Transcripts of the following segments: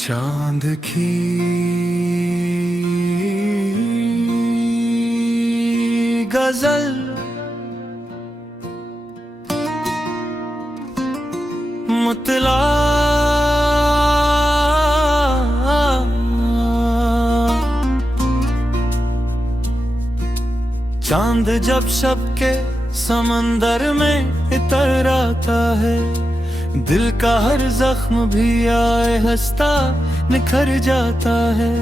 चांद की गजल मुतला चांद जब शब के समंदर में इतर आता है, दिल का हर जख्म भी आए हंसता निखर जाता है।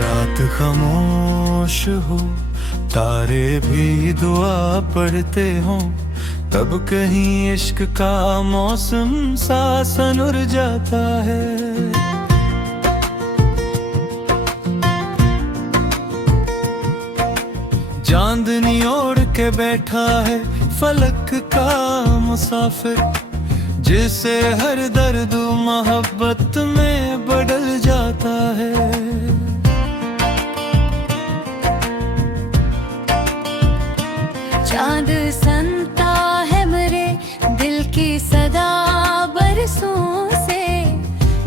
रात खामोश हो, तारे भी दुआ पढ़ते हों, तब कहीं इश्क का मौसम सा सनुर जाता है। चांदनी ओढ़ के बैठा है फलक का मुसाफिर, जिसे हर दर्द मोहब्बत में बदल जाता है। चांद सुनता है मेरे दिल की सदा बरसों से,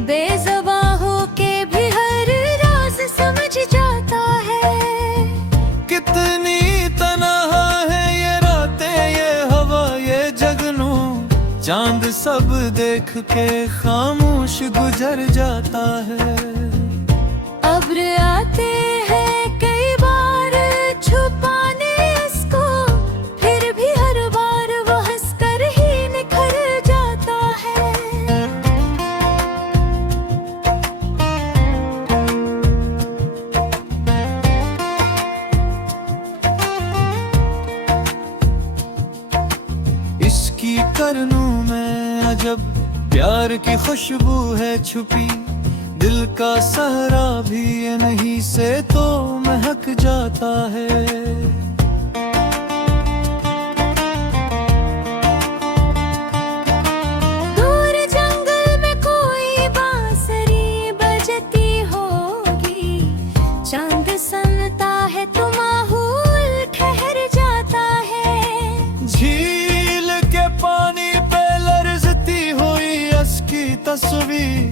बेज़ुबां होके भी हर राज समझ जाता है। कितनी तन्हा है ये रातें, ये हवा, ये जगनू, चांद सब देख के खामोश गुजर जाता है। अब्र आते हैं कई बार छुपाने इसको, फिर भी हर बार वो हंसकर ही निखर जाता है। इसकी करनों में अजब प्यार की खुशबू है छुपी, दिल का सहरा भी ये नहीं से तो महक जाता है। दूर जंगल में कोई बांसुरी बजती होगी, चांद सनता है तो माहौल ठहर जाता है। झील के पानी पे लरजती हुई असकी तस्वीर,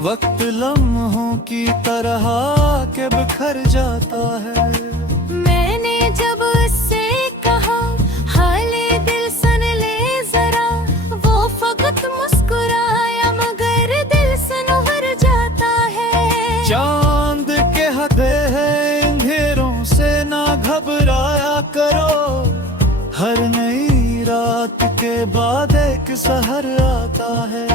वक्त लम्हों की तरह के बिखर जाता है। मैंने जब उससे कहा हाले दिल सुन ले जरा, वो फकत मुस्कुराया मगर दिल से नुहर जाता है। चांद के हदे है अंधेरों से ना घबराया करो, हर नई रात के बाद एक सहर आता है।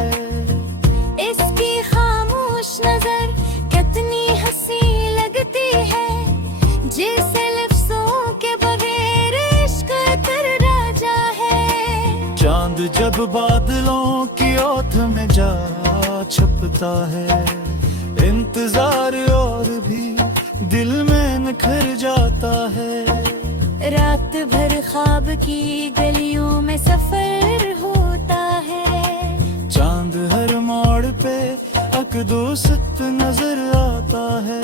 इसकी खामोश नजर कितनी हंसी लगती है, जैसे लफ्जों के बगैर इश्क कर राजा है। चांद जब बादलों की ओट में जा छुपता है, इंतजार और भी दिल में निखर जाता है। रात भर ख्वाब की गलियों में सफर होता है, चांद हर मोड़ पे अकदोस्त नजर आता है।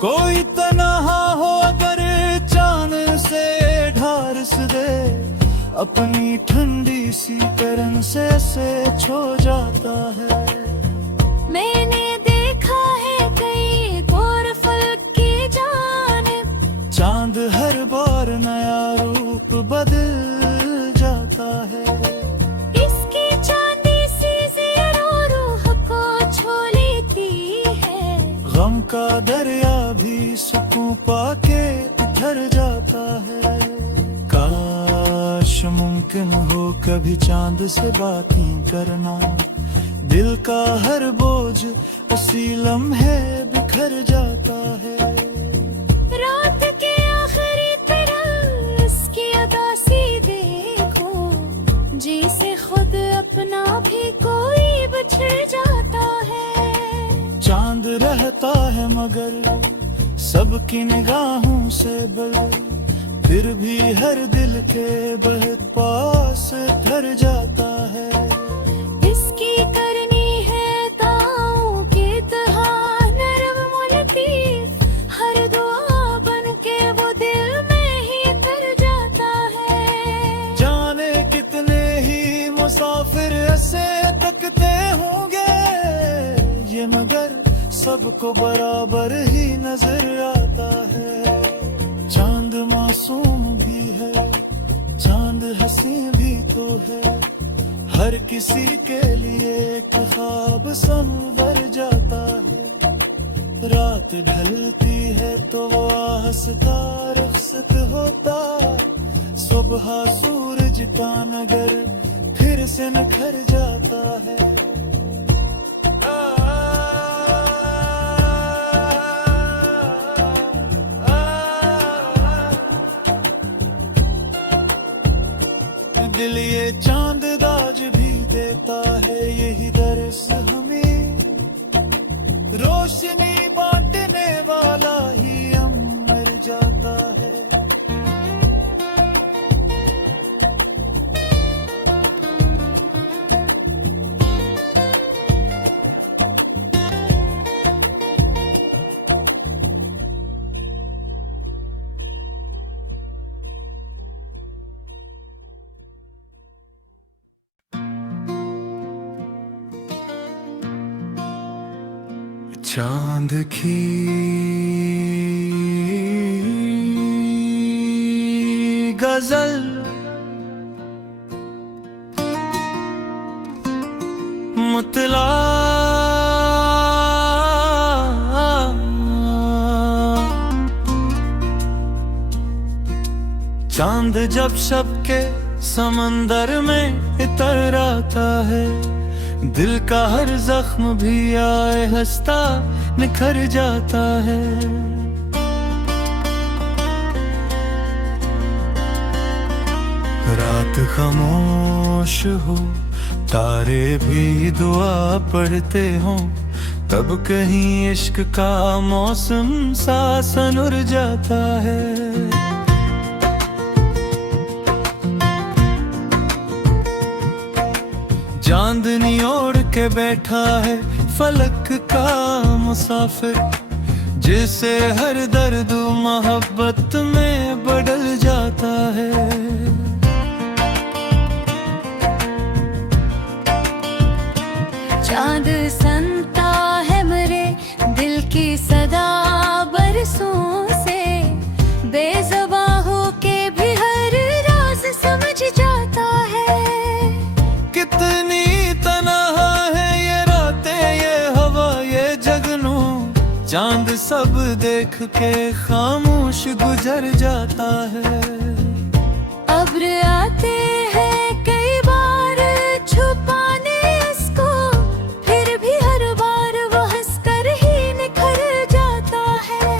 कोई तन्हा हो अगर चांद से ढारस दे, अपनी ठंडी सी करन से छो जाता है। मैंने देखा है कई गोर फलक की जानिब, चांद हर बार नया रूप बदल जाता है। इसकी चांदी सी ज़ेरो रूह को छू लेती है, गम का दरिया भी सुकून पाके उतर जाता है। काश मुमकिन हो कभी चांद से बातें करना, दिल का हर बोझ उसी लम्हे बिखर जाता है। रात के आखिरी तरह उसकी उदासी देखो, जैसे खुद अपना भी कोई बिछड़ जाता है। चांद रहता है मगर सबकी निगाहों से बड़ा, फिर भी हर दिल के बहुत पास ठहर जाता है। इसकी करनी है दांव की तरह नरम मुलतीफ, हर दुआ बन के वो दिल में ही तर जाता है। जाने कितने सबको बराबर ही नजर आता है। चांद मासूम भी है, चांद हंसी भी तो है, हर किसी के लिए एक ख्वाब संवर जाता है। रात ढलती है तो हंसता रुखसत होता, सुबह सूरज का नगर फिर से निखर जाता है। दिल ये चांद दाज भी देता है, यही दर्स हमें, रोशनी बांटने वाला ही अमर जाता है। चांद की गजल मुतला चांद जब शब के समंदर में इतर आता है, दिल का हर जख्म भी आए हंसता निखर जाता है। रात खामोश हो, तारे भी दुआ पढ़ते हो, तब कहीं इश्क का मौसम सा सनुर जाता है। चांदनी ओढ़ के बैठा है फलक का मुसाफिर, जिसे हर दर्द मोहब्बत में बदल जाता है। चांद सुनता है मेरे दिल की सदा बरसों से, बेज़ुबां होके भी हर राज समझ जाता है। कितनी तन्हा है ये रातें, ये हवा, ये जगनू, चांद सब देख के खामोश गुजर जाता है। अब्र आते हैं कई बार छुपाने इसको, फिर भी हर बार वो हंसकर ही निखर जाता है।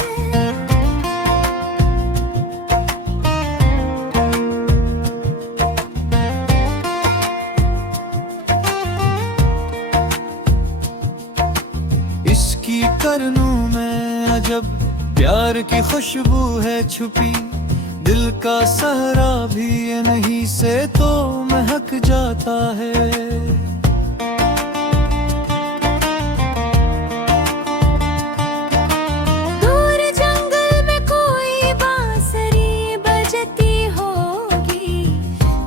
इसकी करनों में अजब प्यार की खुशबू है छुपी, दिल का सहरा भी नहीं से तो महक जाता है। दूर जंगल में कोई बांसुरी बजती होगी,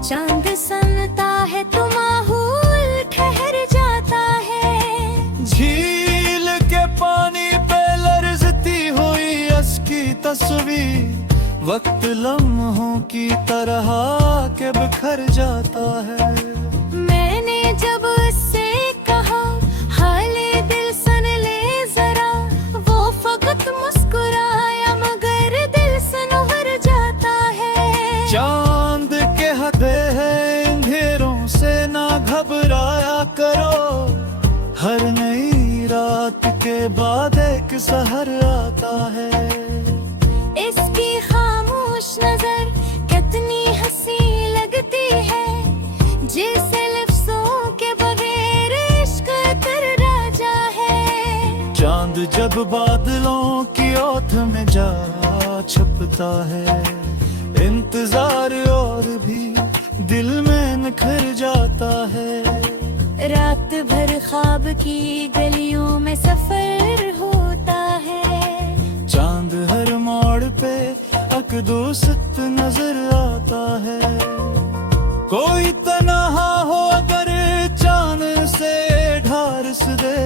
चांद सनता है तो माहौल ठहर जाता है। झील के पानी पे लरजती हुई असकी तस्वीर, वक्त लम्हों की तरह के बिखर जाता है। मैंने जब उससे कहा हाले दिल सुन ले जरा, वो फकत मुस्कुराया मगर दिल सनवर जाता है। चांद के हदे हैं अंधेरों से ना घबराया करो, हर नई रात के बाद एक सहर आता है। इसकी खामोश नजर कितनी हंसी लगती है, जैसे लफ्जों के बगैर इश्क कर राजा है। चांद जब बादलों की ओट में जा छुपता है, इंतजार और भी दिल में निखर जाता है। रात भर ख्वाब की गलियों में सफर होता है, चांद हर मोड़ पे अकदोस्त नजर आता है। कोई तन्हा हो अगर चांद से ढारस दे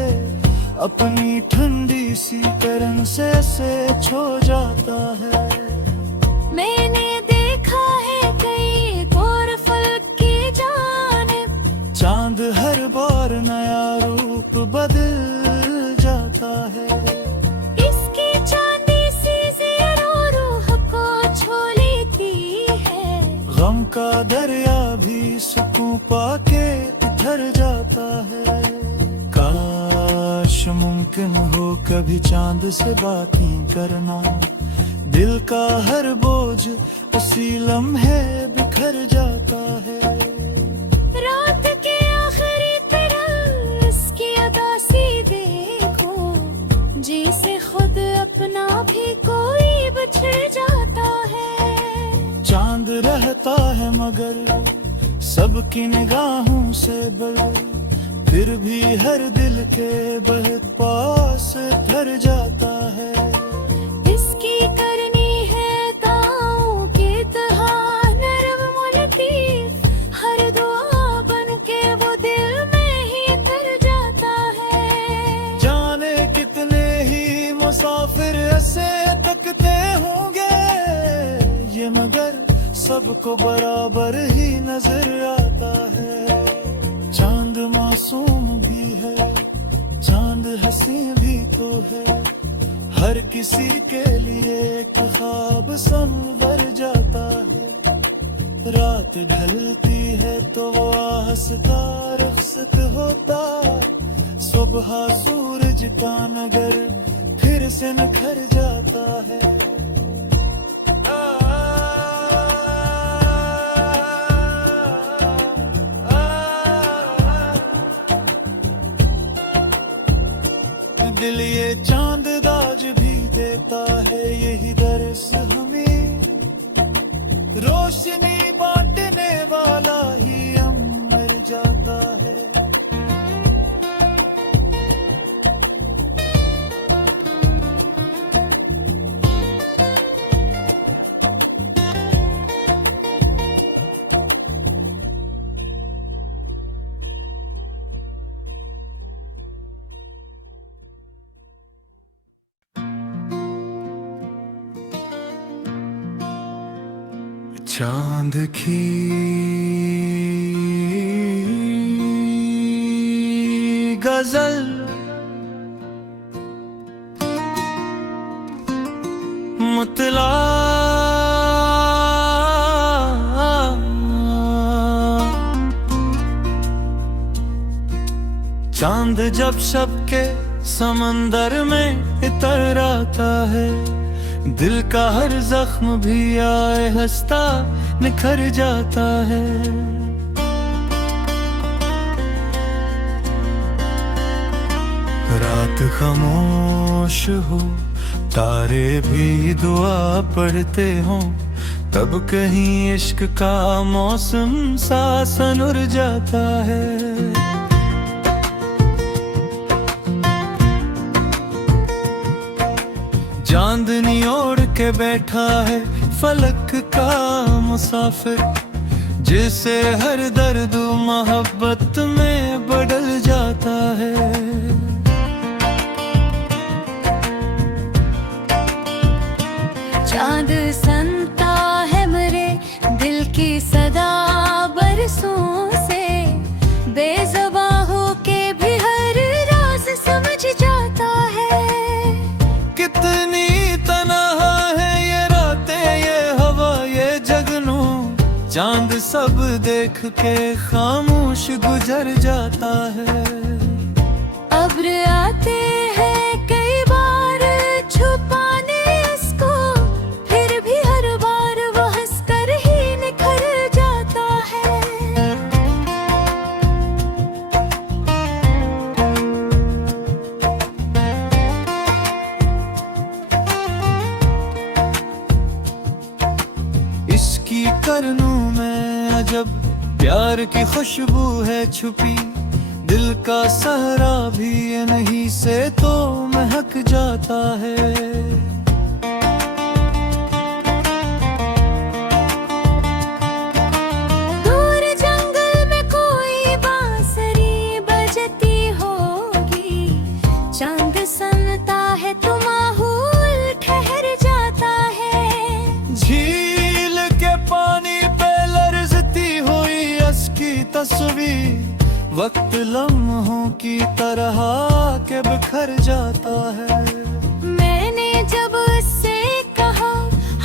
अपनी ठंडी सी तरंग से छो जाता है। मैंने देखा है कई गोर फलक की जानिब, चांद हर बार नया रूप बदल जाता है। इसकी चांदी सी ज़ेरो रूह को छू लेती है। गम का दरिया भी सुकून पाके उतर जाता है। काश मुमकिन हो कभी चांद से बातें करना, दिल का हर बोझ उसी लम्हे बिखर जाता है। रात के आखिरी तरह उसकी अदासी देखो, जिसे खुद अपना भी कोई बिछड़ जाता है। चांद रहता है मगर सबकी निगाहों से बड़ा, फिर भी हर दिल के बहुत पास ठहर जाता है। इसकी करनी है दांव की तरह नरम मुलतीफ, हर दुआ बन के वो दिल में ही कर जाता है। जाने कितने ही मुसाफिर ऐसे तकते होंगे ये, मगर सबको बराबर ही नजर आता है। चांद मासूम भी है, चांद हंसी भी तो है, हर किसी के लिए एक ख्वाब संवर जाता है। रात ढलती है तो वो हंसता रुखसत होता, सुबह सूरज का नगर फिर से निखर जाता है। दिल ये चांद दाज भी देता है, यही दर्स हमें रोशनी बांटने वाला ही अमर जाता है। चांद की गजल मुतला चांद जब शब के समंदर में इतर आता है, दिल का हर जख्म भी आए हंसता निखर जाता है। रात खामोश हो, तारे भी दुआ पढ़ते हों, तब कहीं इश्क का मौसम सा सनुर जाता है। चांदनी ओढ़ के बैठा है फलक का मुसाफिर, जिसे हर दर्द मोहब्बत में बदल जाता है। चांद सुनता है मेरे दिल की सदा बरसों से, बेज़ुबां होके भी हर राज समझ जाता है। कितनी तन्हा है ये रातें, ये हवा, ये जगनू, चांद सब देख के खामोश गुजर जाता है। अब्र आते हैं कई बार छुपाने इसको, फिर भी हर बार वो हंसकर ही निखर जाता है। इसकी करनों में अजब प्यार की खुशबू है छुपी, दिल का सहरा भी ये नहीं से तो महक जाता है। दूर जंगल में कोई बांसुरी बजती होगी, चांद सनता है वक्त लम्हों की तरह के बिखर जाता है। मैंने जब उससे कहा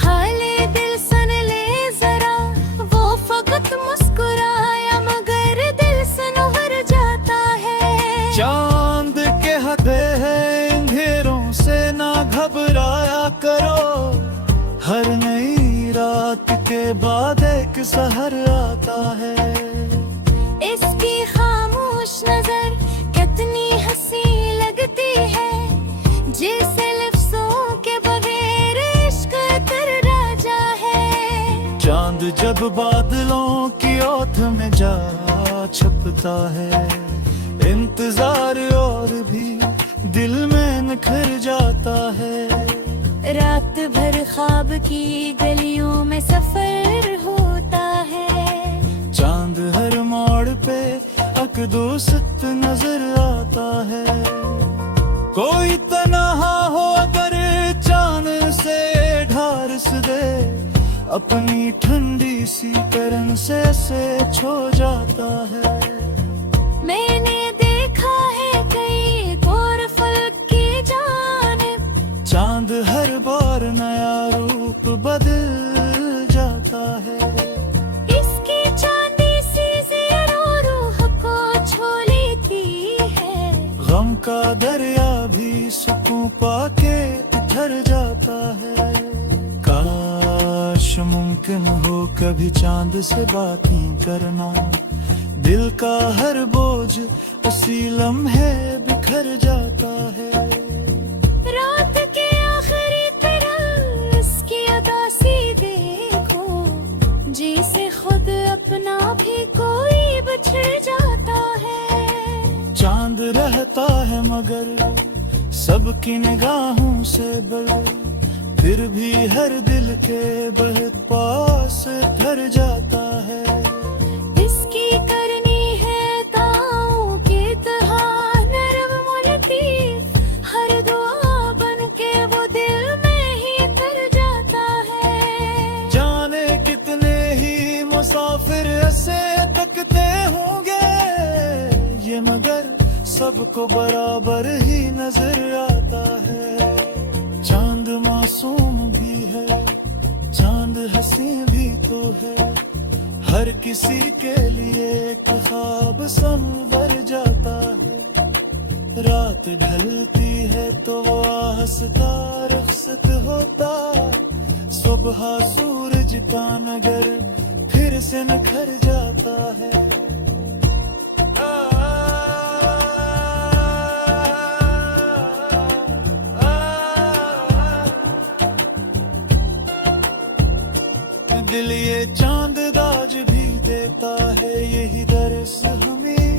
हाले दिल सुन ले जरा, वो फकत मुस्कुराया मगर दिल सनवर जाता है। चांद के हथे है अंधेरों से ना घबराया करो, हर नई रात के बाद एक सहर आता है। इसकी खामोश नजर कितनी हंसी लगती है, जैसे लफ्जों के बगैर इश्क कर राजा है। चांद जब बादलों की ओट में जा छुपता है, इंतजार और भी दिल में निखर जाता है। रात भर ख्वाब की गलियों में सफर होता है। चांद हर मोड़ पे अकदोसत नजर आता है। कोई तन्हा हो अगर चांद से ढारस दे, अपनी ठंडी सी करन से छो जाता है। मैंने देखा है कई और फल्क की जानिब, चांद हर बार नया रूप बदल जाता है। इसकी चांदी सी ज़ेरो रूह को छू लेती है। गम का दरिया भी सुकून पाके उतर जाता है। काश मुमकिन हो कभी चांद से बातें करना, दिल का हर बोझ उसी लम्हे बिखर जाता है। रात के आखिरी तरह उसकी उदासी देखो, जैसे खुद अपना भी कोई बिछड़ जाता है। चांद रहता है मगर सबकी निगाहों से बड़ा, फिर भी हर दिल के बहुत पास ठहर जाता है। इसकी करनी है ताऊ की तरह नरम मुलतीफ, हर दुआ बन के वो दिल में ही तर जाता है। जाने कितने ही मुसाफिर ऐसे तकते होंगे ये, मगर सबको बराबर ही नजर आता है। चांद मासूम भी है, चांद हंसी भी तो है, हर किसी के लिए एक ख्वाब संवर जाता है। रात ढलती है तो वो हंसता रुखसत होता, सुबह सूरज का नगर फिर से निखर जाता है। दिल ये चांद दाज भी देता है, यही दर्स हमें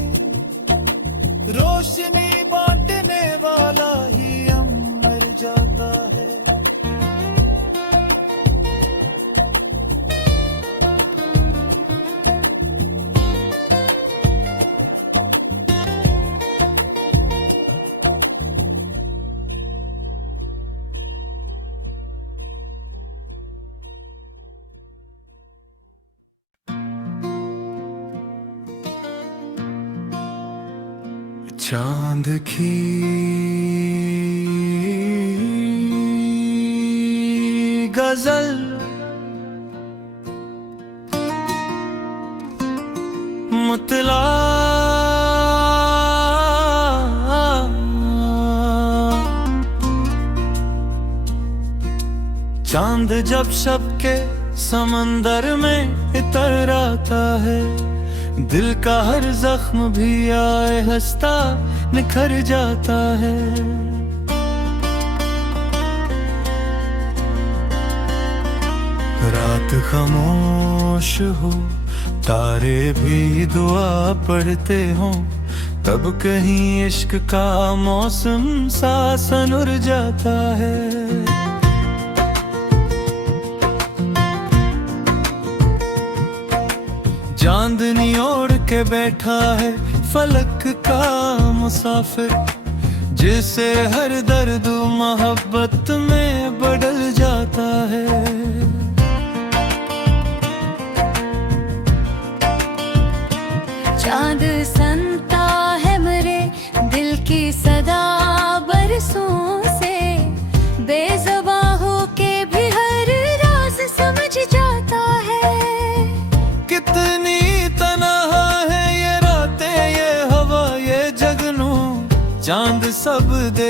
रोशनी बांटने वाला ही अमर जाता है। चांद की गजल मुतला चांद जब शब के समंदर में इतर आता है, दिल का हर जख्म भी आए हंसता निखर जाता है। रात खामोश हो, तारे भी दुआ पढ़ते हो, तब कहीं इश्क का मौसम सा सनुर जाता है। चांदनी ओढ़ के बैठा है फलक का मुसाफिर, जिसे हर दर्द मोहब्बत में बदल जाता है। चांद संता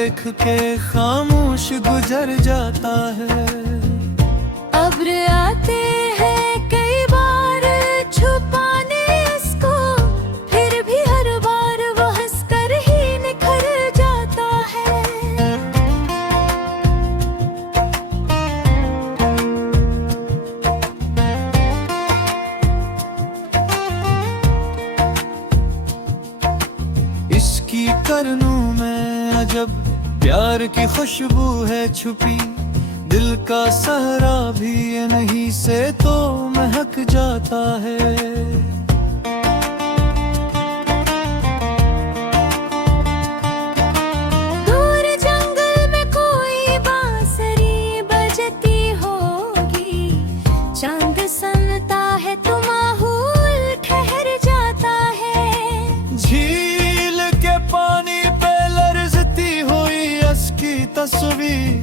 देख के खामोश गुजर जाता है। अब्र आते हैं कई बार छुपाने इसको, फिर भी हर बार वो हंसकर ही निखर जाता है। इसकी करनों में अजब प्यार की खुशबू है छुपी, दिल का सहरा भी ये नहीं से तो महक जाता है। दूर जंगल में कोई बांसुरी बजती होगी, चांद सनता है तो माहौल ठहर जाता है। झील के पानी पे लरजती हुई असकी तस्वीर,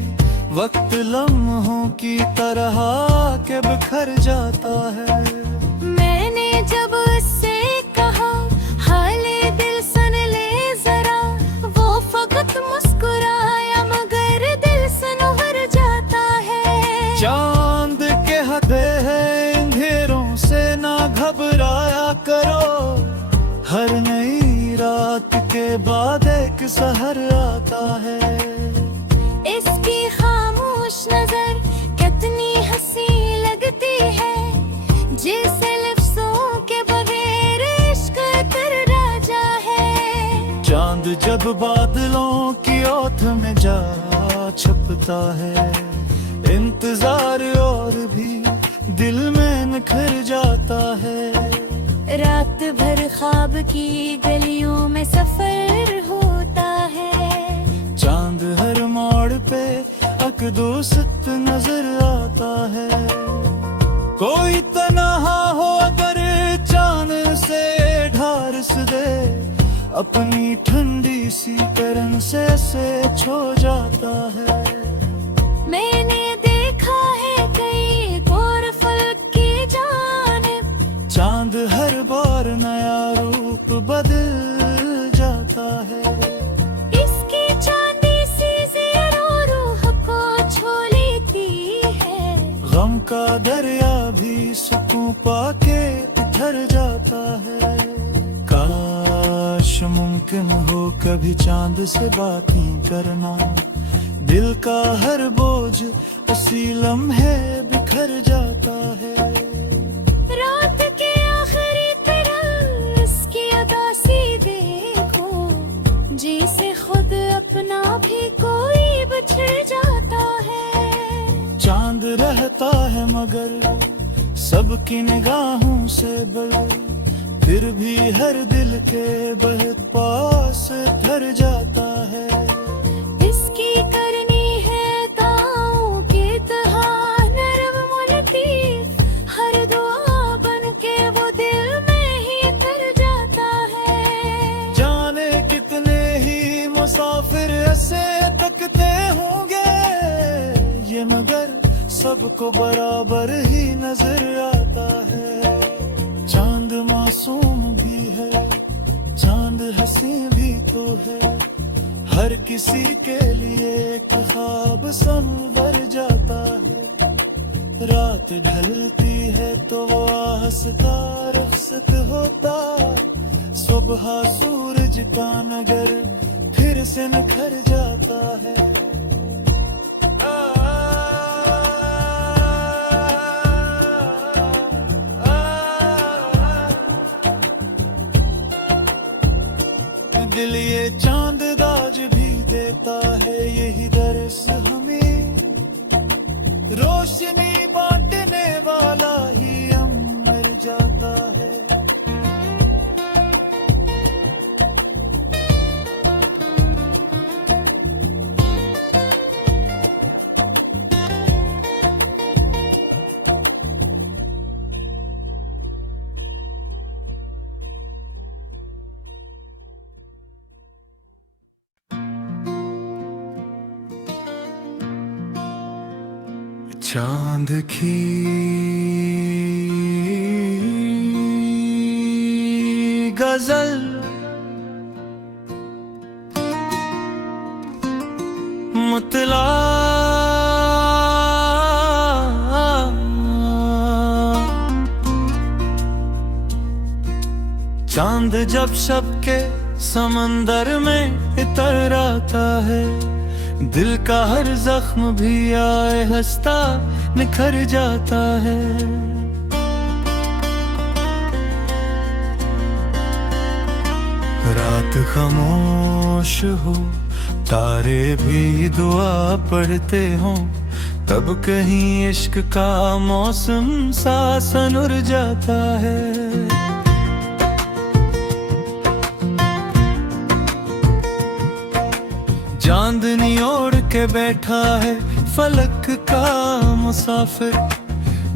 वक्त लम्हों की तरह के बिखर जाता है। मैंने जब उससे कहा हाले दिल सुन ले जरा, वो फकत मुस्कुराया मगर दिल सनवर जाता है। चांद के हदे हैं अंधेरों से ना घबराया करो, हर नई रात के बाद एक सहर आता है। इसकी खामोश नजर कितनी हंसी लगती है, जैसे लफ्जों के बगैर इश्क कर राजा है। चांद जब बादलों की ओट में जा छुपता है, इंतजार और भी दिल में निखर जाता है। रात भर ख्वाब की गलियों में सफर होता है, चांद हर मोड़ पे अकदोस्त नजर आता है। कोई तन्हा हो अगर चांद से ढारस दे, अपनी ठंडी सी करन से छो जाता है। मैंने देखा है कई गोर फलक की जानिब, चांद हर बार नया रूप बदल जाता है। इसकी चांदी सी ज़ेरों रूह को छू लेती है। गम का दरिया भी सुकून पाके उतर जाता है। काश मुमकिन हो कभी चांद से बातें करना, दिल का हर बोझ उसी लम्हे बिखर जाता है। रात के आखिरी तरह उसकी उदासी देखो, जैसे खुद अपना भी कोई बिछड़ जाता है। चांद रहता है मगर सबकी निगाहों से बड़ा, फिर भी हर दिल के बहुत पास ठहर जाता है। इसकी करनी है दांव के तरह नरम मुलती, हर दुआ बन के वो दिल में ही कर जाता है। जाने कितने ही मुसाफिर ऐसे तकते होंगे ये, मगर सबको बराबर ही नजर आता है। चांद मासूम भी है, चांद हंसी भी तो है, हर किसी के लिए एक ख्वाब संवर जाता है। रात ढलती है तो वो हंसता रुखसत होता, सुबह सूरज का नगर फिर से निखर जाता है। दिल ये चांद दाज भी देता है, यही दर्स हमें रोशनी बांटने वाला ही अमर जाता है। चांद की गजल चांद जब शब के समंदर में इतर आता है, दिल का हर जख्म भी आए हंसता निखर जाता है। रात खामोश हो, तारे भी दुआ पढ़ते हो, तब कहीं इश्क का मौसम सा सनुर जाता है। चांदनी ओढ़ के बैठा है फलक का मुसाफिर,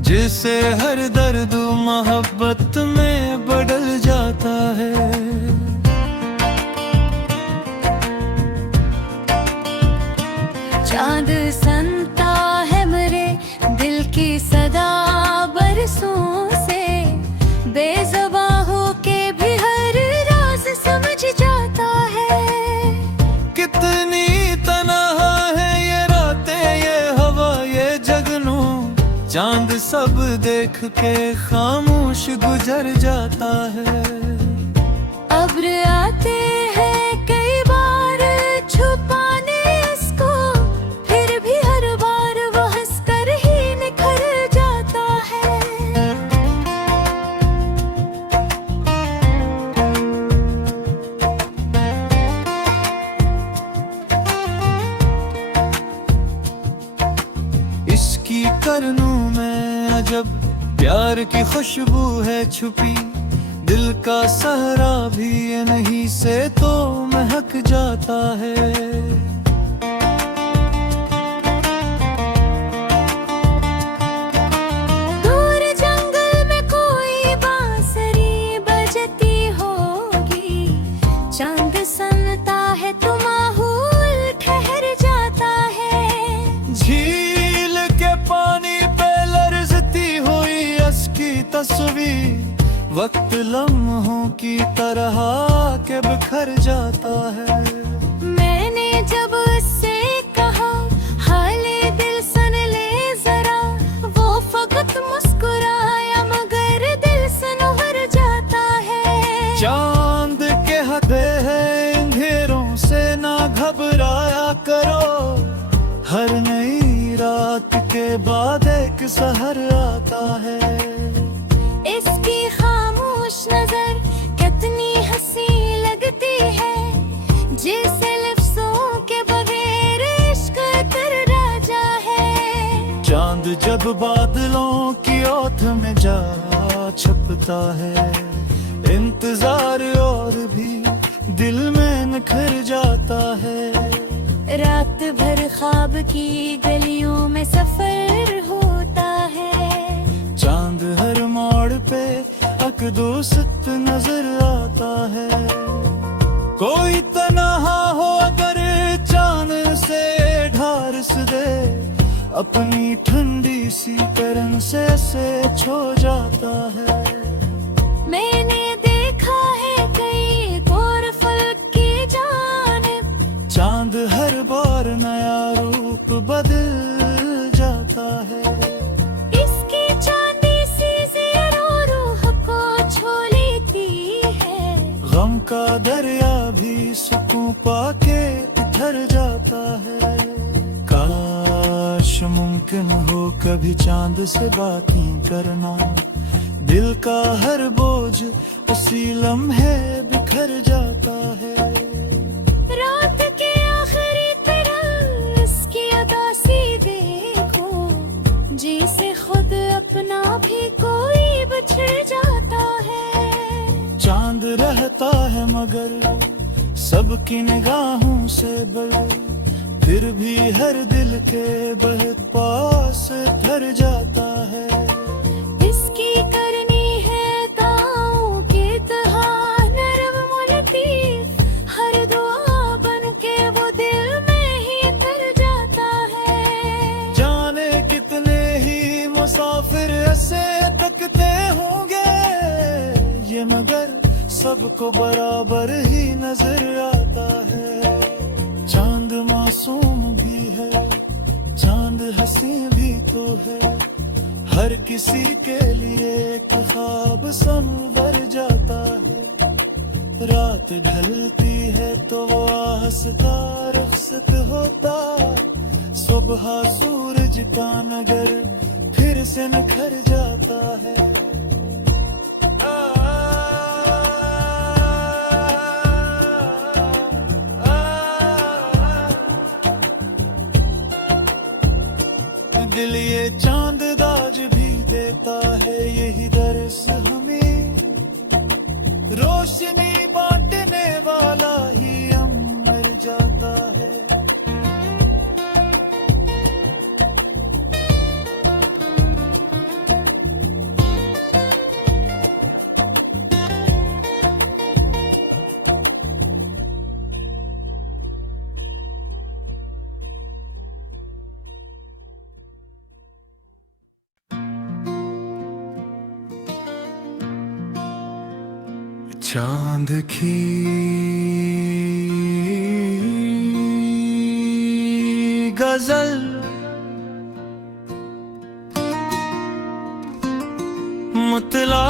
जिसे हर दर्द मोहब्बत में बदल जाता है। चांद सुनता है मेरे दिल की सदा बरसों से, बेज़ुबां होके भी हर राज समझ जाता है। कितनी तन्हा है ये रातें, ये हवा, ये जगनू, चांद सब देख के खामोश गुजर जाता है। अब्र आते हैं कई बार छुपाने इसको, फिर भी हर बार वो हंसकर ही निखर जाता है। इसकी करनों में अजब प्यार की खुशबू है छुपी, दिल का सहरा भी नहीं से तो महक जाता है। दूर जंगल में कोई बांसुरी बजती होगी, चांद सनता है तो माहौल ठहर जाता है। झील के पानी पे लरजती हुई असकी तस्वीर, वक्त लम्हों की तरह के बिखर जाता है। मैंने जब उससे कहा हाले दिल सुन ले जरा, वो फकत मुस्कुराया मगर दिल सनवर जाता है। चांद के हथे है अंधेरों से ना घबराया करो, हर नई रात के बाद एक सहर आता है। इसकी खामोश नजर कितनी हंसी लगती है, जैसे लफ्जों के बगैर इश्क कर राजा है। चांद जब बादलों की ओट में जा छुपता है, इंतजार और भी दिल में निखर जाता है। रात भर ख्वाब की गलियों में सफर होता है, चांद हर मोड़ पे अकदोस्त नजर आता है। कोई तन्हा हो अगर चांद से ढारस दे, अपनी ठंडी सी करन से छो जाता है। मैंने देखा है कई गोर फलक की जानिब, चांद हर बार नया रूप बदल जाता है। इसकी चांदी सी ज़िया रूह को छू लेती है, गम का दरिया भी सुकून पाके उतर जाता है। काश मुमकिन हो कभी चांद से बातें करना, दिल का हर बोझ उसी लम्हे बिखर जाता है। रात के आखिरी तरह उसकी अदासी देखो, जैसे खुद अपना भी कोई बिछड़ जाता है। चांद रहता है मगर सबकी निगाहों से बड़ा, फिर भी हर दिल के बहुत पास ठहर जाता है। इसकी करनी है दांव की तरह नरम मुलती, हर दुआ बन के वो दिल में ही तर जाता है। जाने कितने ही मुसाफिर ऐसे तकते होंगे ये, मगर सबको बराबर ही नजर आता है। चांद मासूम भी है, चांद हंसी भी तो है, हर किसी के लिए एक ख्वाब संवर जाता है। रात ढलती है तो वो हंसता रुखसत होता, सुबह सूरज का नगर फिर से निखर जाता है। दिल ये चांद दाज भी देता है, यही दर्स हमें रोशनी बांटने वाला ही अमर जाता है। चांद की गजल मुतला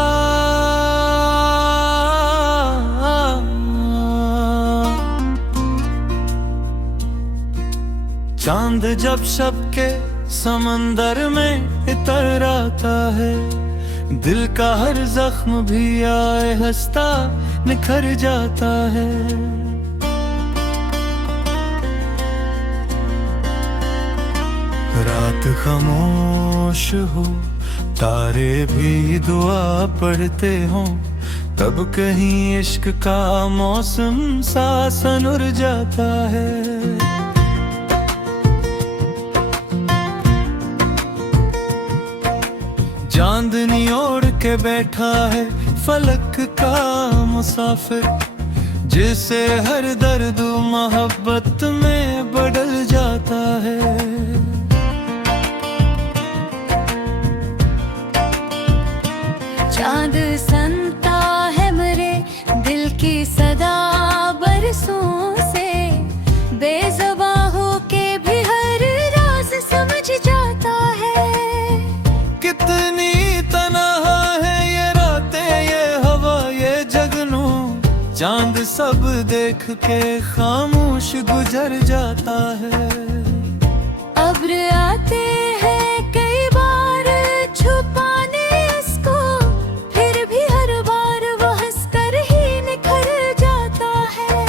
चांद जब शब के समंदर में इतर आता है, दिल का हर जख्म भी आए हंसता निखर जाता है। रात खामोश हो, तारे भी दुआ पढ़ते हों, तब कहीं इश्क का मौसम सा सनुर जाता है। चांदनी ओढ़ के बैठा है फलक का मुसाफिर, जिसे हर दर्द मोहब्बत में बदल जाता है। चांद सुनता है मेरे दिल की सदा बरसों से, बेज़ुबां होके भी हर राज समझ जाता है। कितनी तन्हा है ये रातें, ये हवा, ये जगनू, चांद सब देख के खामोश गुजर जाता है। अब्र आते हैं कई बार छुपाने इसको, फिर भी हर बार वो हंसकर ही निखर जाता है।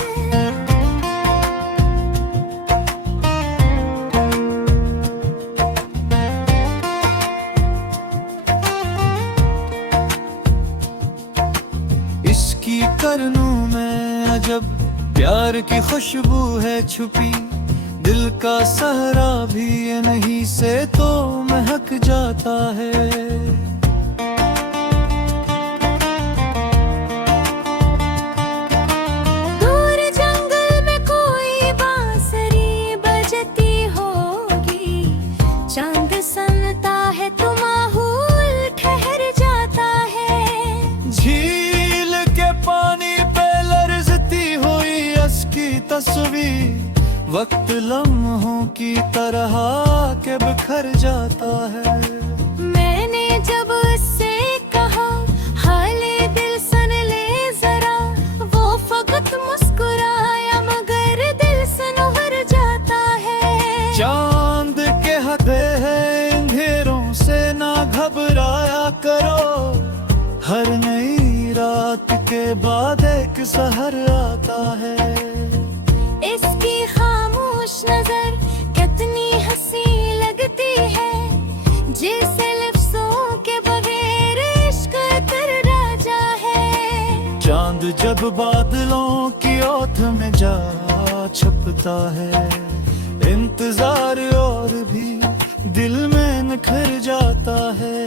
इसकी करनों में अजब प्यार की खुशबू है छुपी, दिल का सहरा भी ये नहीं से तो महक जाता है। दूर जंगल में कोई बांसुरी बजती होगी, चांद सनता है तो माहौल ठहर जाता है। झील के पानी पे लरजती हुई असकी तस्वीर, वक्त लम्हों की तरह के बिखर जाता है। मैंने जब उससे कहा हाले दिल सुन ले जरा, वो फकत मुस्कुराया मगर दिल सनवर जाता है। चांद के हथे है अंधेरों से ना घबराया करो, हर नई रात के बाद एक सहर आता है। इसकी खामोश नजर कितनी हंसी लगती है, जैसे लफ्जों के बगैर इश्क कर राजा है। चांद जब बादलों की ओट में जा छपता है, इंतजार और भी दिल में निखर जाता है।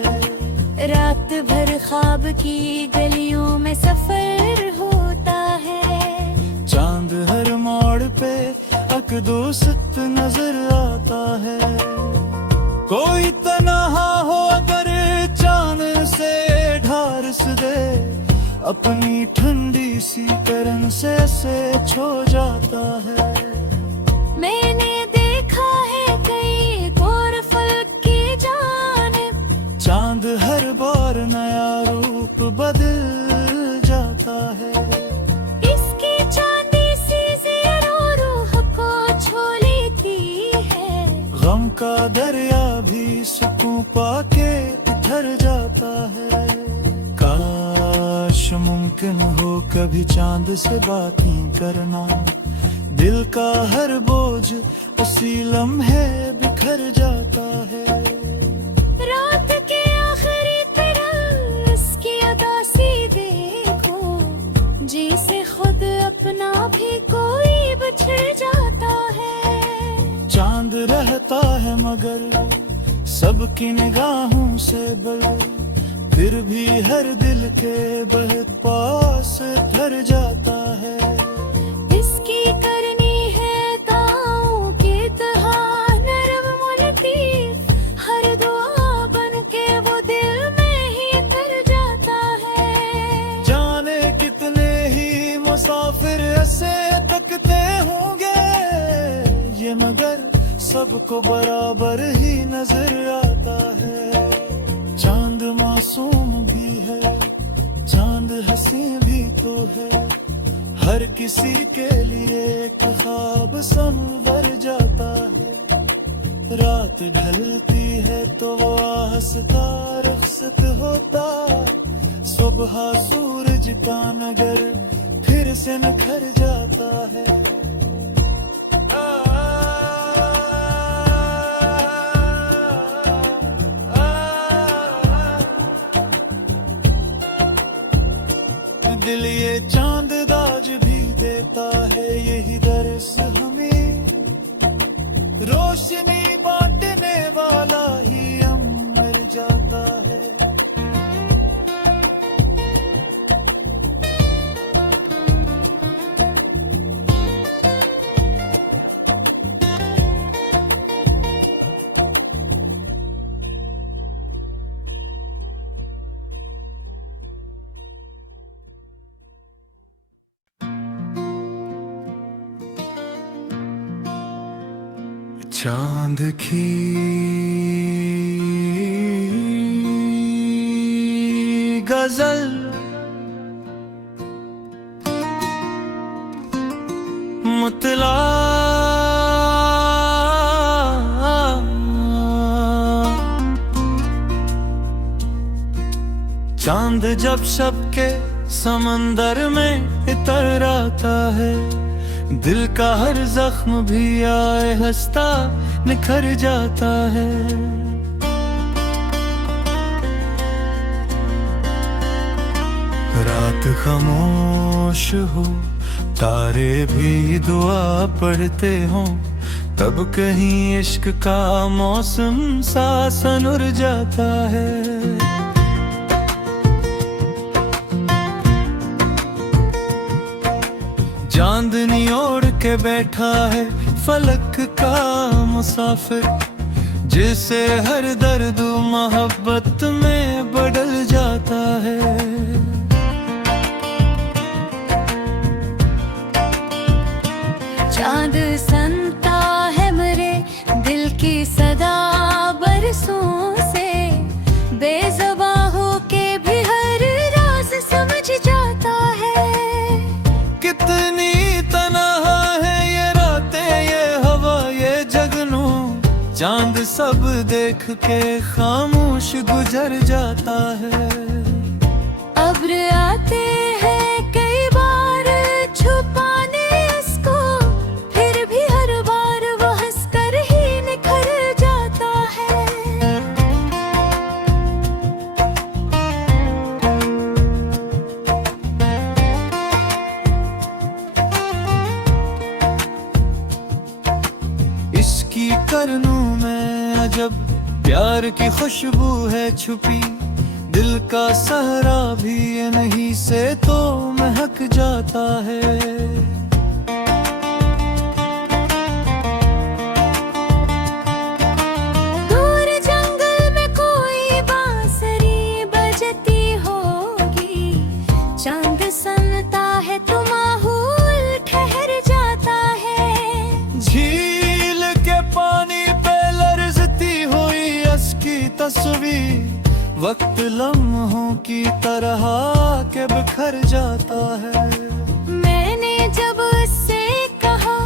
रात भर ख्वाब की गलियों में सफर होता है, चांद हर मोड़ पे अकदोस्त नजर आता है। कोई तन्हा हो अगर चांद से ढारस दे, अपनी ठंडी सी करन से छो जाता है। मैंने देखा है कई गोर फल की जानिब, चांद हर बार नया रूप बदल जाता है। इसकी चांदी सी ज़ेरो रूह को छू लेती है। गम का दरिया भी सुकून पाके उतर जाता है। काश मुमकिन हो कभी चांद से बातें करना, दिल का हर बोझ उसी लम्हे बिखर जाता है। रात के आखिरी तरह उसकी अदासी देखो, जैसे खुद अपना भी कोई बिछड़ जाता है। चांद रहता है मगर सबकी निगाहों से बड़ा, फिर भी हर दिल के बहुत पास ठहर जाता है। इसकी करनी है दांव की तरह नरम मुलतीफ, हर दुआ बन के वो दिल में ही तर जाता है। जाने कितने ही मुसाफिर ऐसे तकते होंगे ये, मगर सबको बराबर ही नजर आता है। चांद मासूम भी है, चांद हंसी भी तो है, हर किसी के लिए एक ख्वाब संवर जाता है। रात ढलती है तो वो हंसता रुखसत होता, सुबह सूरज का नगर फिर से निखर जाता है। दिल ये चांद दाज भी देता है, यही दर्स हमें रोशनी बांटने वाला ही अमर जाता है। चांद की गजल मुतला चांद जब शब के समंदर में इतर आता है, दिल का हर जख्म भी आए हंसता निखर जाता है। रात खामोश हो, तारे भी दुआ पढ़ते हो, तब कहीं इश्क का मौसम सा सनुर जाता है। चांदनी ओढ़ के बैठा है फलक का मुसाफिर, जिसे हर दर्द मोहब्बत में बदल जाता है। चांद सुनता है मेरे दिल की सदा बरसों से, बेज़ुबां होके भी हर राज समझ जाता है। कितनी तन्हा है ये रातें, ये हवा, ये जगनू, चांद सब देख के खामोश गुजर जाता है। अब्र आते हैं कई बार छुपाने इसको, फिर भी हर बार वो हंसकर ही निखर जाता है। इसकी करनों में अजब प्यार की खुशबू है छुपी, दिल का सहरा भी नहीं से तो महक जाता है। दूर जंगल में कोई बांसुरी बजती होगी, चांद सनता है तो माहौल ठहर जाता है। झील के पानी पे लरजती हुई असकी तस्वीर, वक्त बाद लम्हों की तरह के बिखर जाता है। मैंने जब उससे कहा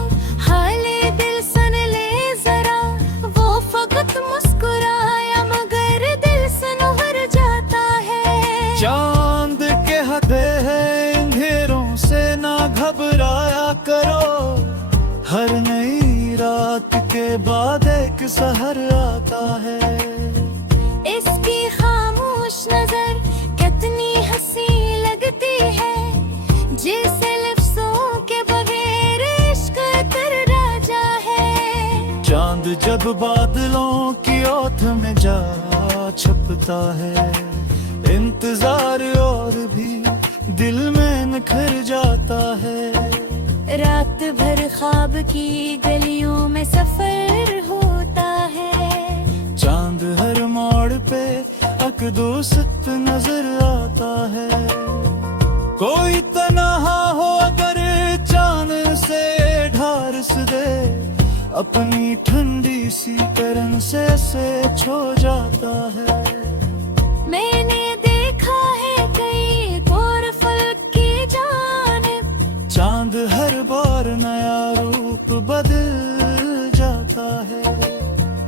हाले दिल सुन ले जरा, वो फकत मुस्कुराया मगर दिल सनवर जाता है। चांद के हदे हैं अंधेरों से ना घबराया करो, हर नई रात के बाद एक सहर आता है। इसकी खामोश नजर कितनी हंसी लगती है, जैसे लफ्जों के बगैर इश्क कर राजा है। चांद जब बादलों की ओट में जा छपता है, इंतजार और भी दिल में निखर जाता है। रात भर ख्वाब की गलियों में सफर होता है, चांद हर मोड़ पे अकदोस्त नजर आता है। कोई तन्हा हो अगर चांद से ढारस दे, अपनी ठंडी सी करन से छो जाता है। मैंने देखा है कई और फल्क की जानिब, चांद हर बार नया रूप बदल जाता है।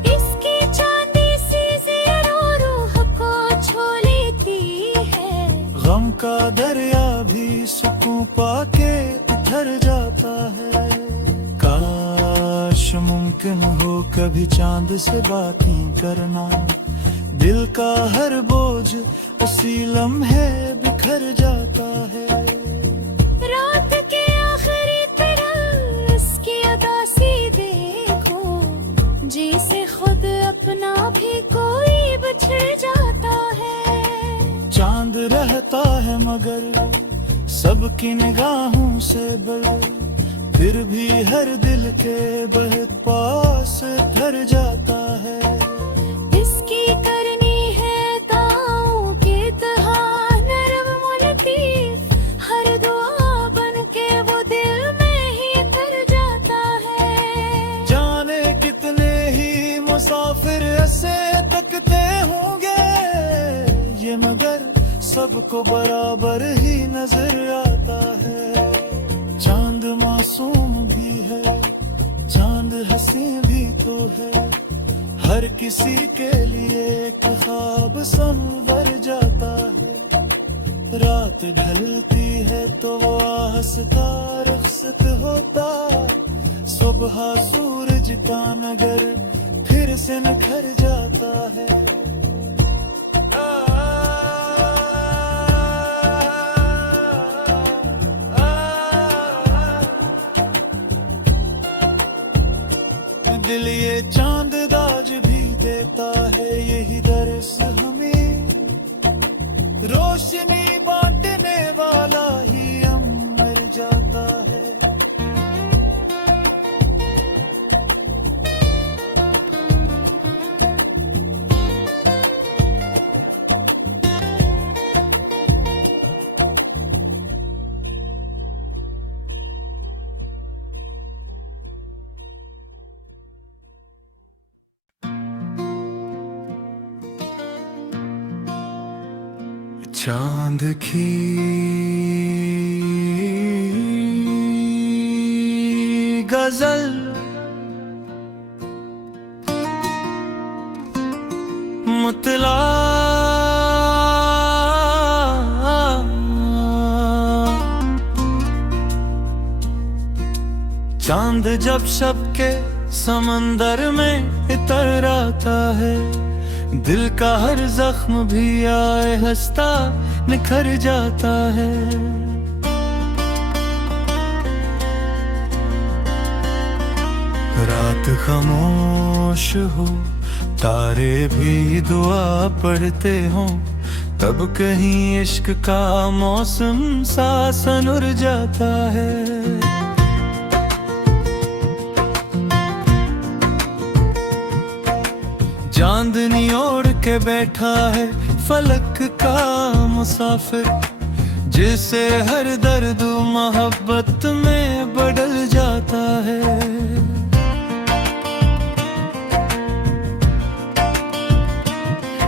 इसकी चांदी सी ज़ेरों रूह को छू लेती है। गम का दरिया भी सुकून पाके उतर जाता है। काश मुमकिन हो कभी चांद से बातें करना, दिल का हर बोझ उसी लम्हे बिखर जाता है। रात के आखिरी तरह उसकी अदासी देखो, जैसे खुद अपना भी कोई बिछड़ जाता है। चांद रहता है मगर सबकी निगाहों से बड़ा, फिर भी हर दिल के बहुत पास ठहर जाता है। इसकी करनी है दांव की तरह नरम मुलतीफ, हर दुआ बन के वो दिल में ही कर जाता है। जाने कितने ही मुसाफिर ऐसे तकते होंगे ये, मगर सबको बराबर ही नजर आता है। चांद मासूम भी है, चांद हंसी भी तो है, हर किसी के लिए एक ख्वाब संवर जाता है। रात ढलती है तो वो हंसता रुखसत होता, सुबह सूरज का नगर फिर से निखर जाता है। दिल ये चांद दाज भी देता है, यही दर्स हमें रोशनी बांटने वाला ही अमर जाता है। चांद की गजल मुतला चांद जब शब के समंदर में इतर आता है, दिल का हर जख्म भी आए हंसता निखर जाता है। रात खामोश हो, तारे भी दुआ पढ़ते हों, तब कहीं इश्क का मौसम सा सनुर जाता है। चांदनी ओढ़ के बैठा है फलक का मुसाफिर, जिसे हर दर्द मोहब्बत में बदल जाता है।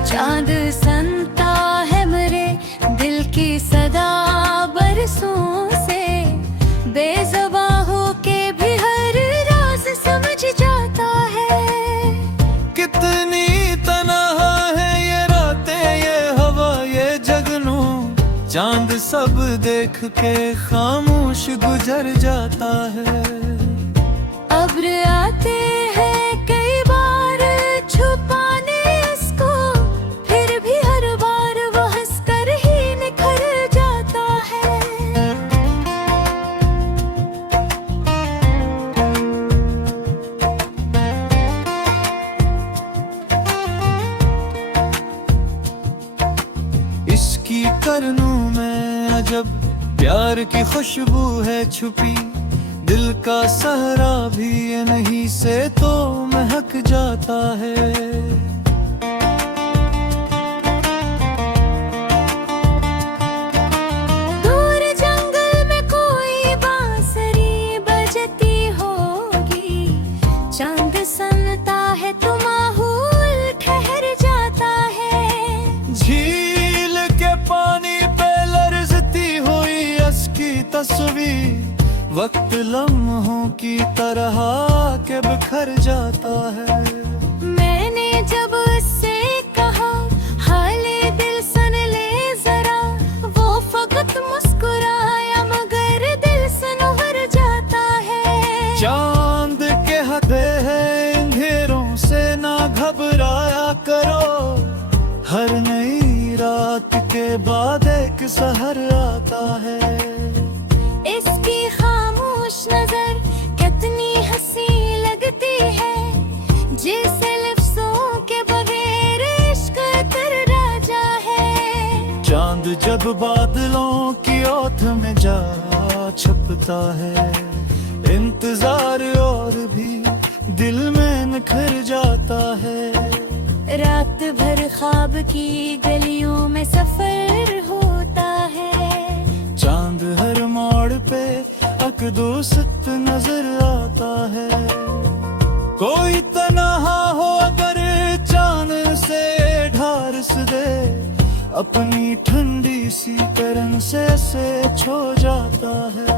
चांद संता चांद सब देख के खामोश गुजर जाता है। अब्र आते हैं कई बार छुपाने इसको, फिर भी हर बार वो हंसकर ही निखर जाता है। इसकी करनों में अजब प्यार की खुशबू है छुपी, दिल का सहरा भी ये नहीं से तो महक जाता है। दूर जंगल में कोई बांसुरी बजती होगी, चांद सनता है तो माहौल ठहर जाता है। झील के पानी पे लरजती हुई असकी तस्वीर, वक्त लम्हों की तरह के बिखर जाता है। मैंने जब उससे कहा हाले दिल सुन ले जरा, वो फकत मुस्कुराया मगर दिल सुन भर जाता है। चांद के हथे है अंधेरों से ना घबराया करो, हर नई रात के बाद एक सहर आता है। इसकी खामोश नजर कितनी हंसी लगती है, जैसे लफ्जों के बगैर इश्क कर राजा है। चांद जब बादलों की ओट में जा छुपता है, इंतजार और भी दिल में निखर जाता है। रात भर ख्वाब की गलियों में सफर होता है, चांद हर मोड़ पे अकदोसत नजर आता है। कोई तन्हा हो अगर चांद से ढारस दे, अपनी ठंडी सी करन से छो जाता है।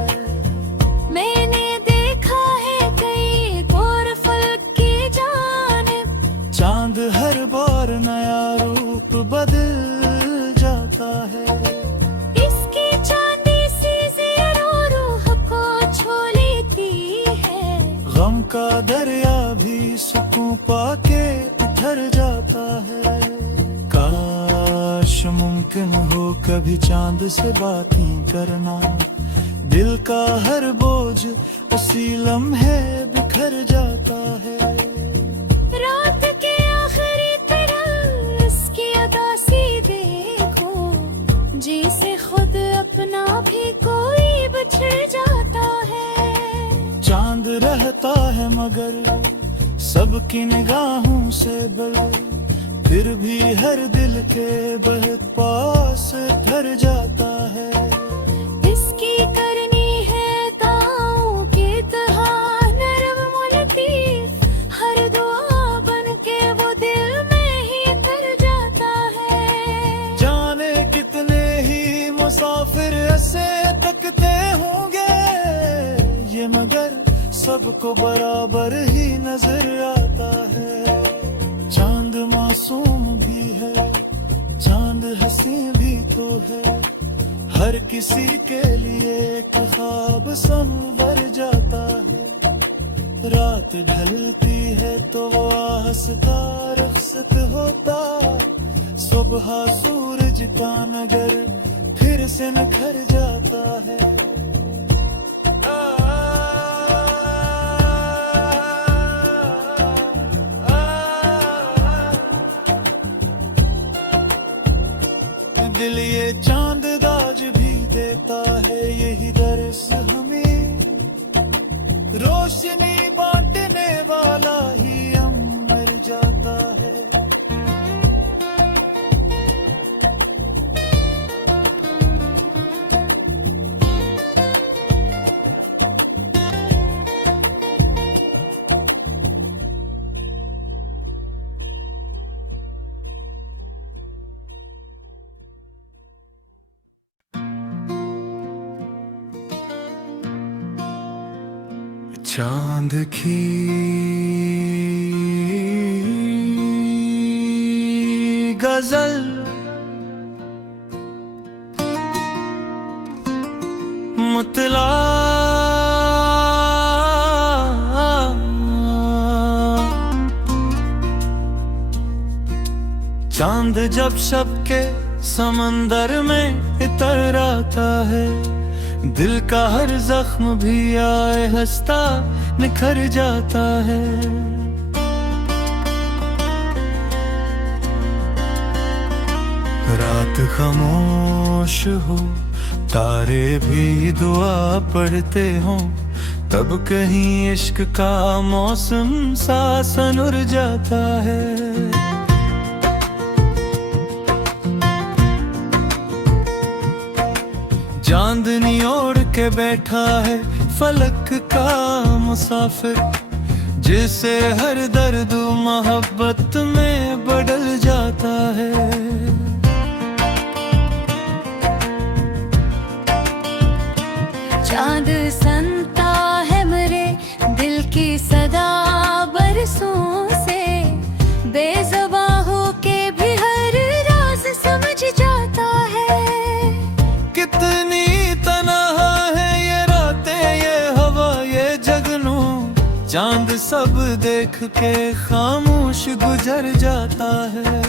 मैंने देखा है कई गोर फलक की जानिब, चांद हर बार नया रूप बदल जाता है। इसकी चांदी सी ज़ेरों रूह को छू लेती है। गम का दरिया भी सुकून पाके उतर जाता है। काश मुमकिन हो कभी चांद से बातें करना, दिल का हर बोझ उसी लम्हे बिखर जाता है। रात के आखिरी तरह उसकी उदासी देखो, जैसे खुद अपना भी कोई बिछड़ जाता है। चांद रहता है मगर सबकी निगाहों से बड़ा, फिर भी हर दिल के बहुत पास ठहर जाता है। इसकी करनी है ताऊ की तरह नरम मुलतीफ, हर दुआ बन के वो दिल में ही कर जाता है। जाने कितने ही मुसाफिर ऐसे तकते होंगे ये, मगर सबको बराबर ही नजर आता है। चांद मासूम भी है, चांद हंसी भी तो है, हर किसी के लिए एक ख्वाब संवर जाता है। रात ढलती है तो हंसता रुखसत होता, सुबह सूरज का नगर फिर से निखर जाता है। दिल ये चांद दाज भी देता है, यही दर्स हमें रोशनी बांटने वाला ही अमर जाता है। चांद की गजल मुतला चांद जब शब के समंदर में इतर आता है, दिल का हर जख्म भी आए हंसता निखर जाता है। रात खामोश हो, तारे भी दुआ पढ़ते हो, तब कहीं इश्क का मौसम सा सनुर जाता है। चांदनी ओढ़ के बैठा है फलक का मुसाफिर, जिसे हर दर्द मोहब्बत में बदल जाता है। चांद सुनता है मेरे दिल की सदा बरसों से, बेज़ुबां होके भी हर राज समझ जाता है। कितनी तन्हा है ये रातें, ये हवा, ये जगनू, चांद सब देख के खामोश गुजर जाता है।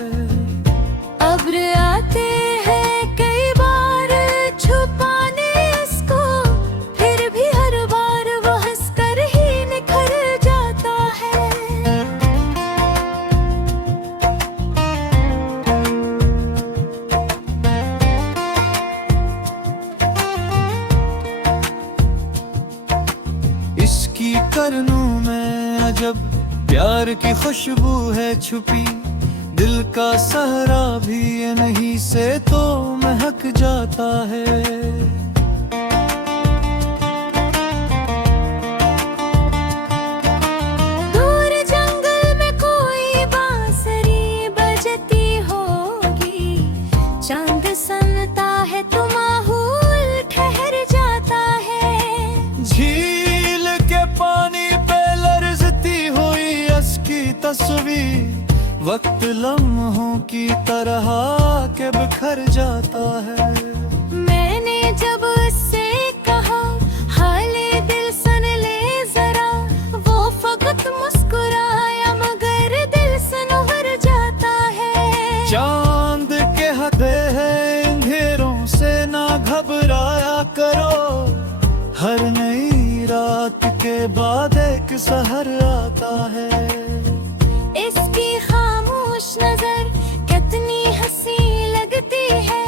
अब्र आते हैं कई बार छुपाने इसको, फिर भी हर बार वो हंसकर ही निखर जाता है। इसकी करनों में अजब प्यार की खुशबू है छुपी, दिल का सहरा भी ये नहीं से तो महक जाता है। दूर जंगल में कोई बांसुरी बजती होगी, चांद सनता है तो माहौल ठहर जाता है। झील के पानी पे लरजती हुई असकी तस्वीर, वक्त लम्हों की तरह के बिखर जाता है। मैंने जब उससे कहा हाले दिल सुन ले जरा, वो फकत मुस्कुराया मगर दिल सनवर जाता है। चांद के हदे हैं अंधेरों से ना घबराया करो, हर नई रात के बाद एक सहर आता है। इसकी खामोश नजर कितनी हंसी लगती है,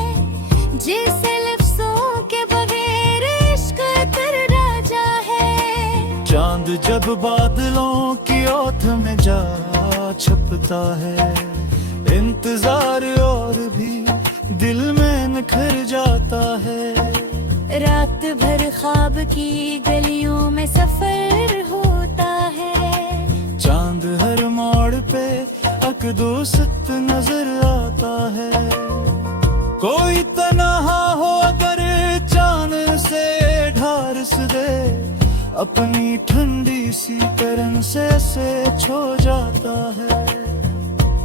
जैसे लफ्जों के बगैर इश्क कर राजा है। चांद जब बादलों की ओट में जा छपता है, इंतजार और भी दिल में निखर जाता है। रात भर ख्वाब की गलियों में सफर होता है, चांद हर मोड़ पे अकदोस्त नजर आता है। कोई तन्हा हो अगर चांद से ढारस दे, अपनी ठंडी सी करन से छो जाता है।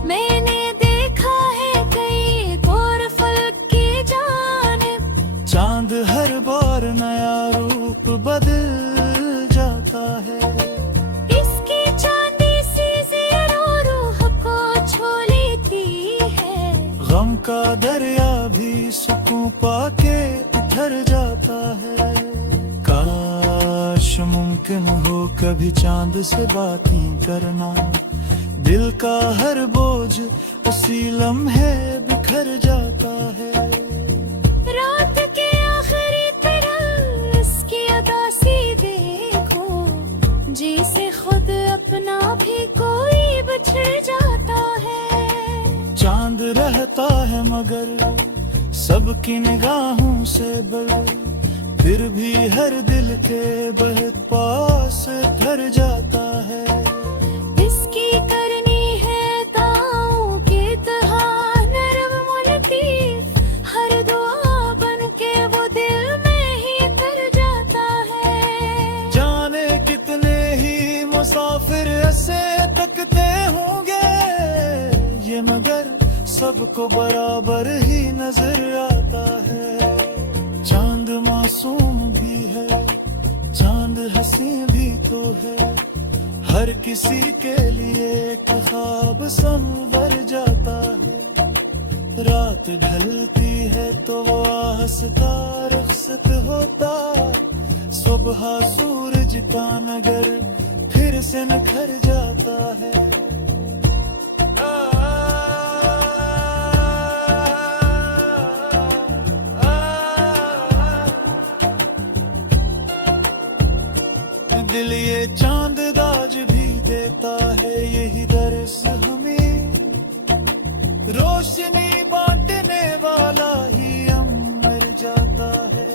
मैंने देखा है कई और फलक की जानिब, चांद हर बार नया रूप बदल जाता है। इसकी चांदी सी ज़ेरों रूह को छू लेती है। गम का दरिया भी सुकून पाके उतर जाता है। काश मुमकिन हो कभी चांद से बातें करना, दिल का हर बोझ उसी लम्हे बिखर जाता है। रात के आखिरी तरह उसकी अदासी देखो, जिसे खुद अपना भी कोई बिछड़ जाता है। चांद रहता है मगर सबकी निगाहों से बल, फिर भी हर दिल के बहुत पास ठहर जाता है। इसकी करनी है दांव की तरह नरम मुलती, हर दुआ बन के वो दिल में ही कर जाता है। जाने कितने ही मुसाफिर ऐसे तकते होंगे ये, मगर सबको बराबर ही नजर आता है। चांद मासूम भी सांसें भी तो है। हर किसी के लिए एक ख्वाब संवर जाता है। रात ढलती है तो वो हंसता रुखसत होता। सुबह सूरज का नगर फिर से निखर जाता है। दिल ये चांद दाज भी देता है, यही दर्स हमें। रोशनी बांटने वाला ही अमर जाता है।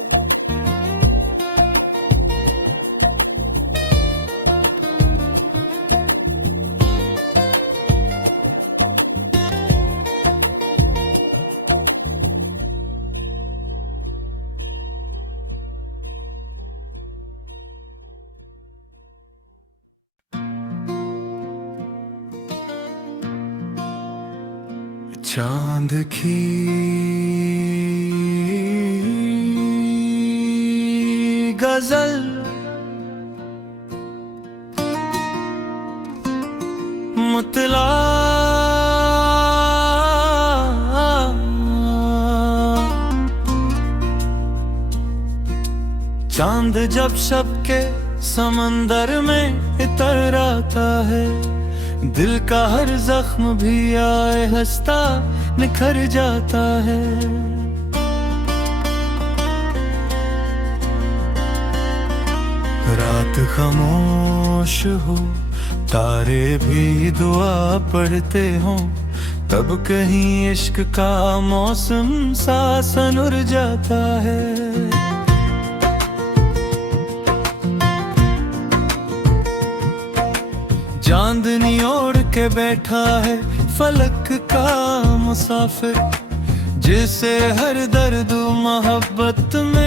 चांद की गजल मुतला चांद जब शब के समंदर में इतर आता है। दिल का हर जख्म भी आए हंसता निखर जाता है। रात खामोश हो, तारे भी दुआ पढ़ते हो, तब कहीं इश्क का मौसम सा सनुर जाता है। चांदनी ओढ़ के बैठा है फलक का मुसाफिर, जिसे हर दर्द मोहब्बत में